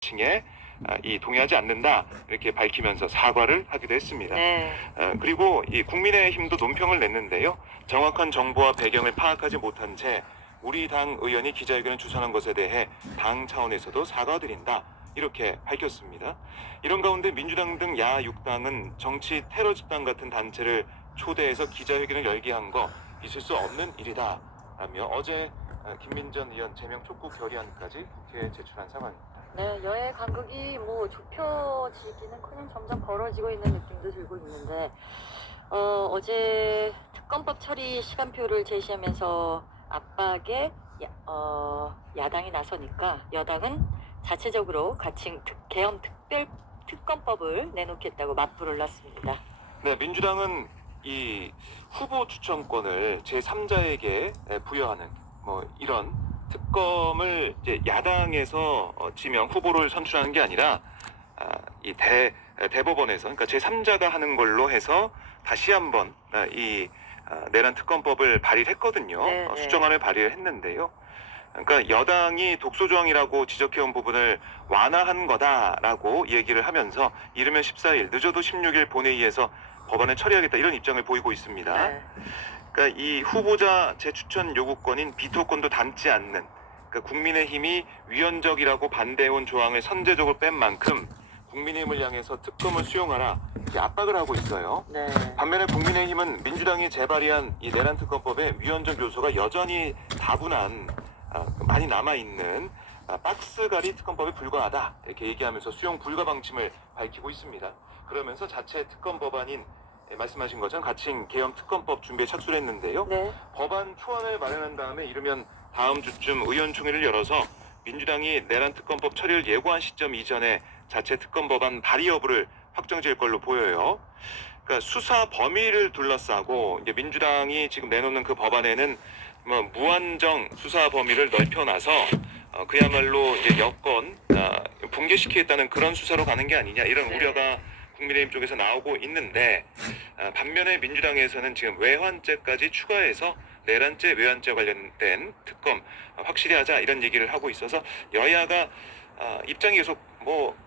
층에 이 동의하지 않는다 이렇게 밝히면서 사과를 하기도 했습니다. 네. 그리고 이 국민의힘도 논평을 냈는데요. 정확한 정보와 배경을 파악하지 못한 채 우리 당 의원이 기자회견을 주선한 것에 대해 당 차원에서도 사과드린다 이렇게 밝혔습니다. 이런 가운데 민주당 등 야 6당은 정치 테러 집단 같은 단체를 초대해서 기자회견을 열게 한 거 있을 수 없는 일이다 라며 어제 김민전 의원 제명 촉구 결의안까지 국회에 제출한 상황입니다. 네, 여야 간극이 좁혀지기는커녕 점점 벌어지고 있는 느낌도 들고 있는데 어제 특검법 처리 시간표를 제시하면서 압박에 야당이 나서니까 여당은 자체적으로 개헌 특별 특검법을 내놓겠다고 맞불을 놨습니다. 네, 민주당은 이 후보 추천권을 제3자에게 부여하는 이런 특검을 이제 야당에서 지명 후보를 선출하는 게 아니라 이 대법원에서 그러니까 제3자가 하는 걸로 해서 다시 한번 이 내란 특검법을 발의를 했거든요. 네, 네. 수정안을 발의를 했는데요. 그러니까 여당이 독소조항이라고 지적해온 부분을 완화한 거다라고 얘기를 하면서 이르면 14일, 늦어도 16일 본회의에서 법안을 처리하겠다 이런 입장을 보이고 있습니다. 네. 그러니까 이 후보자 재추천 요구권인 비토권도 담지 않는 그러니까 국민의힘이 위헌적이라고 반대해온 조항을 선제적으로 뺀 만큼 국민의힘을 향해서 특검을 수용하라 이렇게 압박을 하고 있어요. 네. 반면에 국민의힘은 민주당이 재발의한 이 내란 특검법에 위헌적 요소가 여전히 다분한 많이 남아있는 박스가리 특검법에 불과하다 이렇게 얘기하면서 수용 불가 방침을 밝히고 있습니다. 그러면서 자체 특검 법안인 말씀하신 것처럼 가칭 개헌 특검법 준비에 착수를 했는데요. 네. 법안 초안을 마련한 다음에 이르면 다음 주쯤 의원총회를 열어서 민주당이 내란 특검법 처리를 예고한 시점 이전에 자체 특검 법안 발의 여부를 확정지을 걸로 보여요. 그러니까 수사 범위를 둘러싸고 이제 민주당이 지금 내놓는 그 법안에는 무한정 수사 범위를 넓혀놔서 그야말로 이제 여권 붕괴시키겠다는 그런 수사로 가는 게 아니냐 이런 네. 우려가 국민의힘 쪽에서 나오고 있는데 반면에 민주당에서는 지금 외환죄까지 추가해서 내란죄, 외환죄 관련된 특검 확실히 하자 이런 얘기를 하고 있어서 여야가 입장이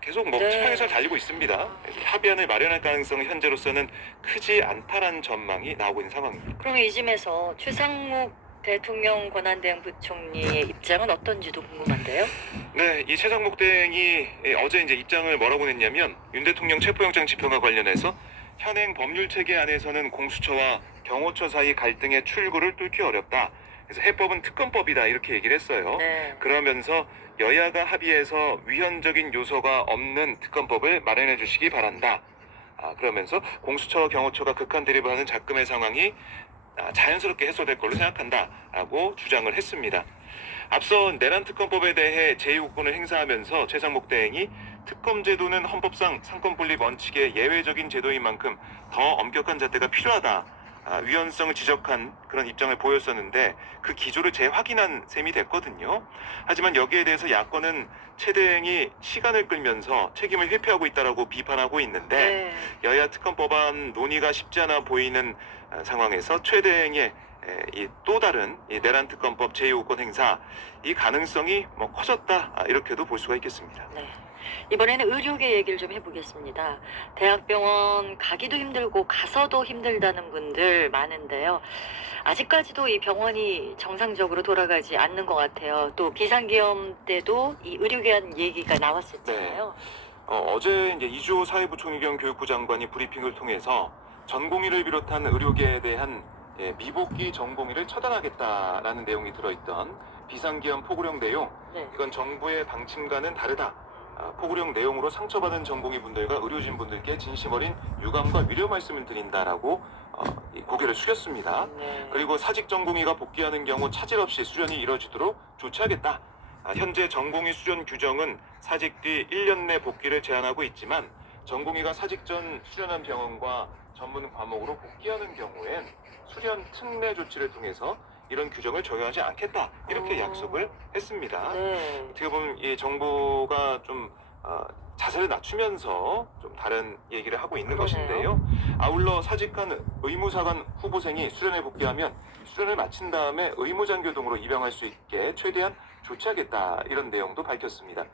계속 네. 차에서 달리고 있습니다. 합의안을 마련할 가능성은 현재로서는 크지 않다라는 전망이 나오고 있는 상황입니다. 그럼 이쯤에서 최상목 대통령 권한대행 부총리의 입장은 어떤지도 궁금한데요. 네, 이 최상목 대행이 어제 이제 입장을 뭐라고 냈냐면 윤 대통령 체포영장 집행과 관련해서 현행 법률 체계 안에서는 공수처와 경호처 사이 갈등의 출구를 뚫기 어렵다. 그래서 해법은 특검법이다 이렇게 얘기를 했어요. 네. 그러면서 여야가 합의해서 위헌적인 요소가 없는 특검법을 마련해 주시기 바란다. 그러면서 공수처와 경호처가 극한 대립을 하는 작금의 상황이 자연스럽게 해소될 걸로 생각한다라고 주장을 했습니다. 앞서 내란 특검법에 대해 제2요건을 행사하면서 최상목 대행이 특검 제도는 헌법상 상권 분립 원칙의 예외적인 제도인 만큼 더 엄격한 잣대가 필요하다. 위헌성을 지적한 그런 입장을 보였었는데 그 기조를 재확인한 셈이 됐거든요. 하지만 여기에 대해서 야권은 최 대행이 시간을 끌면서 책임을 회피하고 있다라고 비판하고 있는데 네. 여야 특검 법안 논의가 쉽지 않아 보이는 상황에서 최 대행의 이 또 다른 이 내란 특검법 제2요건 행사 이 가능성이 커졌다 이렇게도 볼 수가 있겠습니다. 네. 이번에는 의료계 얘기를 좀 해보겠습니다. 대학병원 가기도 힘들고 가서도 힘들다는 분들 많은데요. 아직까지도 이 병원이 정상적으로 돌아가지 않는 것 같아요. 또 비상계엄 때도 이 의료계한 얘기가 나왔었잖아요. 어제 이제 이주호 사회부총리 겸 교육부 장관이 브리핑을 통해서 전공의를 비롯한 의료계에 대한 미복귀 전공의를 처단하겠다라는 내용이 들어있던 비상계엄 포고령 내용 네. 이건 정부의 방침과는 다르다. 포고령 내용으로 상처받은 전공의 분들과 의료진 분들께 진심 어린 유감과 위로 말씀을 드린다라고 고개를 숙였습니다. 네. 그리고 사직 전공의가 복귀하는 경우 차질 없이 수련이 이뤄지도록 조치하겠다. 현재 전공의 수련 규정은 사직 뒤 1년 내 복귀를 제한하고 있지만 전공의가 사직 전 수련한 병원과 전문 과목으로 복귀하는 경우엔 수련 특례 조치를 통해서 이런 규정을 적용하지 않겠다 이렇게 약속을 했습니다. 네. 어떻게 보면 이 정부가 좀 자세를 낮추면서 좀 다른 얘기를 하고 있는 그러네요. 것인데요. 아울러 사직한 의무사관 후보생이 수련에 복귀하면 수련을 마친 다음에 의무장교동으로 입양할 수 있게 최대한 조치하겠다 이런 내용도 밝혔습니다.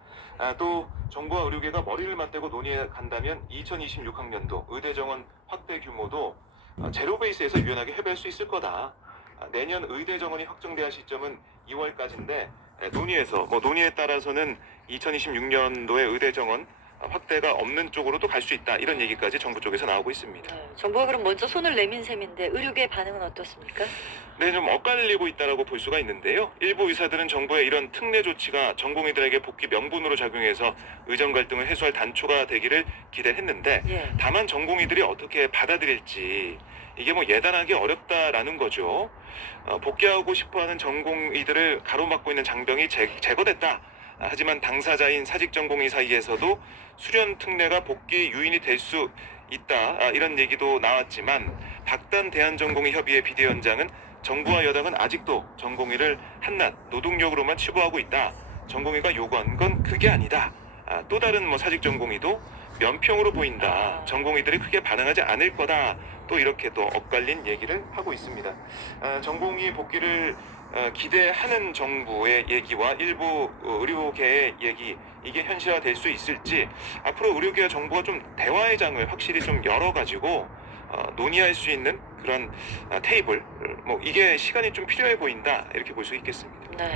또 정부와 의료계가 머리를 맞대고 논의해 간다면 2026학년도 의대 정원 확대 규모도 제로 베이스에서 유연하게 협의할 수 있을 거다. 내년 의대 정원이 확정돼야 시점은 2월까지인데 논의에 따라서는 2026년도에 의대 정원 확대가 없는 쪽으로도 갈 수 있다 이런 얘기까지 정부 쪽에서 나오고 있습니다. 네, 정부가 그럼 먼저 손을 내민 셈인데 의료계 반응은 어떻습니까? 네, 좀 엇갈리고 있다라고 볼 수가 있는데요. 일부 의사들은 정부의 이런 특례 조치가 전공의들에게 복귀 명분으로 작용해서 의정 갈등을 해소할 단초가 되기를 기대했는데 예. 다만 전공의들이 어떻게 받아들일지 이게 뭐 예단하기 어렵다라는 거죠. 복귀하고 싶어하는 전공의들을 가로막고 있는 장병이 제거됐다. 하지만 당사자인 사직 전공의 사이에서도 수련 특례가 복귀 유인이 될 수 있다. 이런 얘기도 나왔지만 박단 대한전공의 협의회 비대위원장은 정부와 여당은 아직도 전공의를 한낱 노동력으로만 치부하고 있다. 전공의가 요구한 건 그게 아니다. 또 다른 사직 전공의도 면평으로 보인다. 전공의들이 크게 반응하지 않을 거다. 또 이렇게 또 엇갈린 얘기를 하고 있습니다. 전공의 복귀를 기대하는 정부의 얘기와 일부 의료계의 얘기 이게 현실화될 수 있을지 앞으로 의료계와 정부가 좀 대화의 장을 확실히 좀 열어가지고 논의할 수 있는 그런 테이블 이게 시간이 좀 필요해 보인다 이렇게 볼 수 있겠습니다. 네.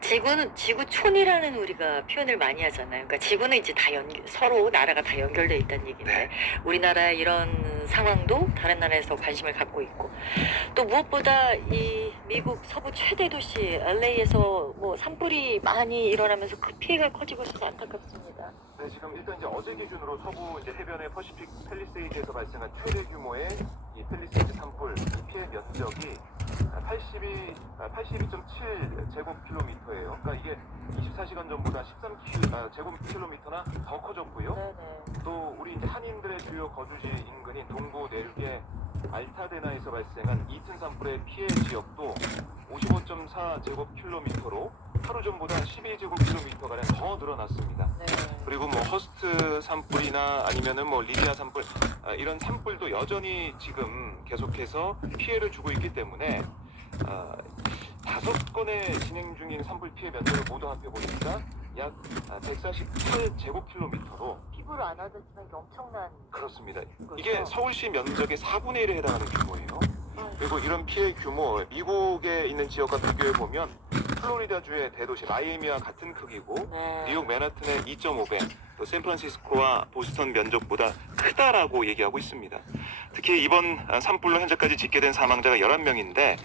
지구는 지구촌이라는 우리가 표현을 많이 하잖아요. 그러니까 지구는 이제 다 서로 나라가 다 연결돼 있다는 얘기인데 네. 우리나라의 이런 상황도 다른 나라에서 관심을 갖고 있고 또 무엇보다 이 미국 서부 최대 도시 LA에서 산불이 많이 일어나면서 그 피해가 커지고 있어서 안타깝습니다. 네, 지금 일단 이제 어제 기준으로 서부 해변의 퍼시픽 팰리세이드에서 발생한 최대 규모의 이 팰리세이드 산불 이 피해 면적이 82.7 제곱킬로미터예요. 그러니까 이게 24시간 전보다 13 제곱킬로미터나 더 커졌고요. 네네. 또 우리 한인들의 주요 거주지 인근인 동부 내륙의 알타데나에서 발생한 이튼 산불의 피해 지역도 55.4 제곱킬로미터로 하루 전보다 12제곱킬로미터가량 더 늘어났습니다. 네. 그리고 허스트 산불이나 아니면은 리비아 산불 이런 산불도 여전히 지금 계속해서 피해를 주고 있기 때문에 5건의 진행 중인 산불 피해 면적을 모두 합해 보니까 약 148제곱킬로미터로 피부를 안 하겠지만 이게 엄청난 그렇습니다. 거죠. 이게 서울시 면적의 4분의 1에 해당하는 규모예요. 그리고 이런 피해 규모 미국에 있는 지역과 비교해 보면 플로리다주의 대도시 마이애미와 같은 크기고 네. 뉴욕 맨하튼의 2.5배, 또 샌프란시스코와 보스턴 면적보다 크다라고 얘기하고 있습니다. 특히 이번 산불로 현재까지 집계된 사망자가 11명인데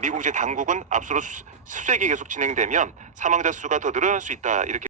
미국 당국은 앞으로 수색이 계속 진행되면 사망자 수가 더 늘어날 수 있다 이렇게